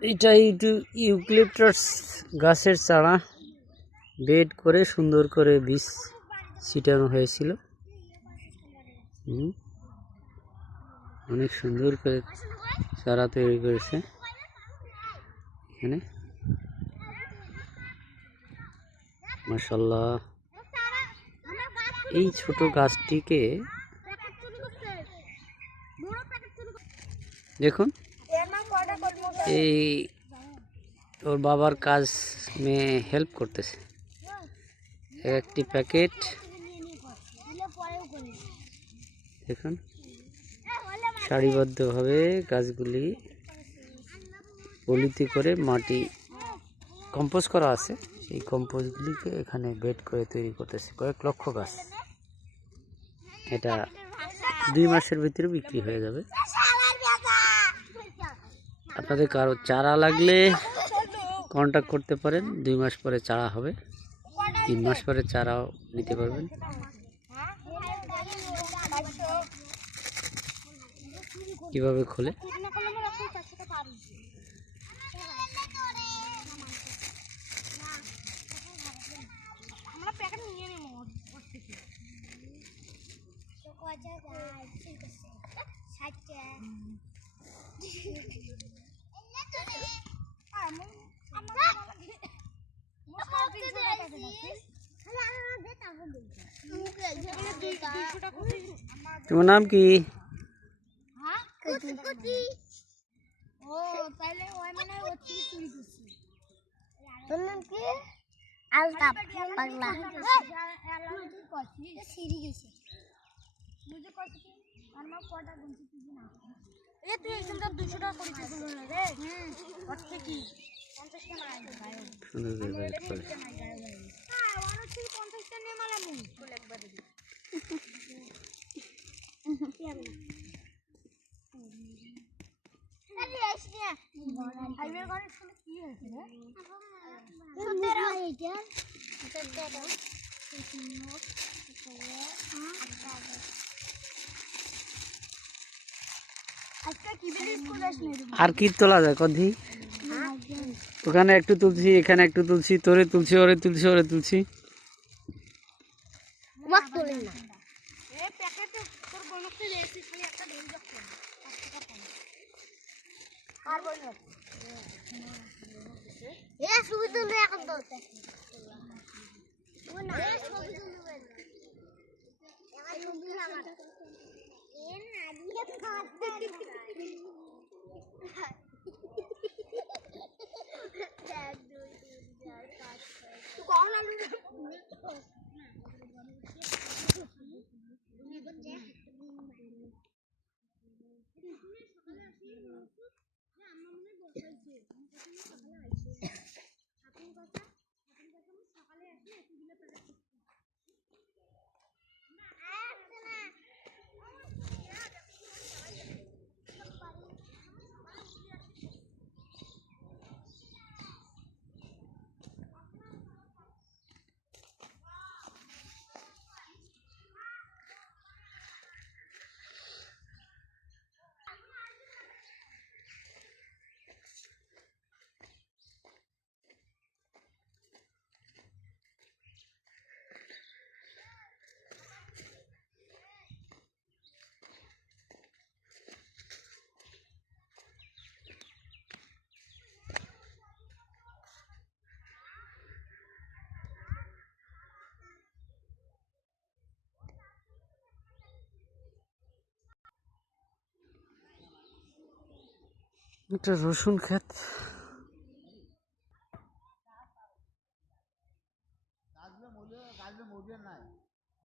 এটা ইউক্লিপটাস গাছের চারা। বেড করে সুন্দর করে বীজ ছিটানো হয়েছিল। অনেক সুন্দর করে চারা তৈরি করেছে। এখানে। মাসাল্লাহ এই ছোট গাছটিকে দেখুন। এই ওর বাবার কাজ মেয়ে হেল্প করতেছে। একটি প্যাকেট দেখুন। সারিবদ্ধভাবে গাছগুলি পলিতে করে মাটি কম্পোজ করা আছে। সেই কম্পোজগুলিকে এখানে বেড করে তৈরি করতেছে কয়েক লক্ষ গাছ। এটা দুই মাসের ভিতরে বিক্রি হয়ে যাবে। আপনাদের কারও চারা লাগলে কন্ট্যাক্ট করতে পারেন। দুই মাস পরে চারা হবে। তিন মাস পরে চারাও নিতে পারবেন। কীভাবে খোলে? আমরা প্যাকেট তোমার নাম কি ও তাহলে ওই মানে ওর থেকে চুরি করছি তোর নাম কি আলতাপ পাগলা সিঁড়ি গেছে বুঝে কত কি আমার কটা গুনছি তুই না এ তুই এখানকার দুশো টাকা করে দিল না রে হুম ওর থেকে পঞ্চাশ টাকা নাই সুন্দর স্কুল আসনি আর কি তোলা যায় কদি? ওখানে একটু তুলছি, এখানে একটু তুলছি, তোরে তুলছি, ওরে তুলছি ওরে তুলছি। না। প্যাকেটে তোর গণকতে দিয়েছি একটা যাচ্ছে আর না। এ ছবি তো। না ছবি 大姐，你这是怎么了？একটা রসুন ক্ষেত।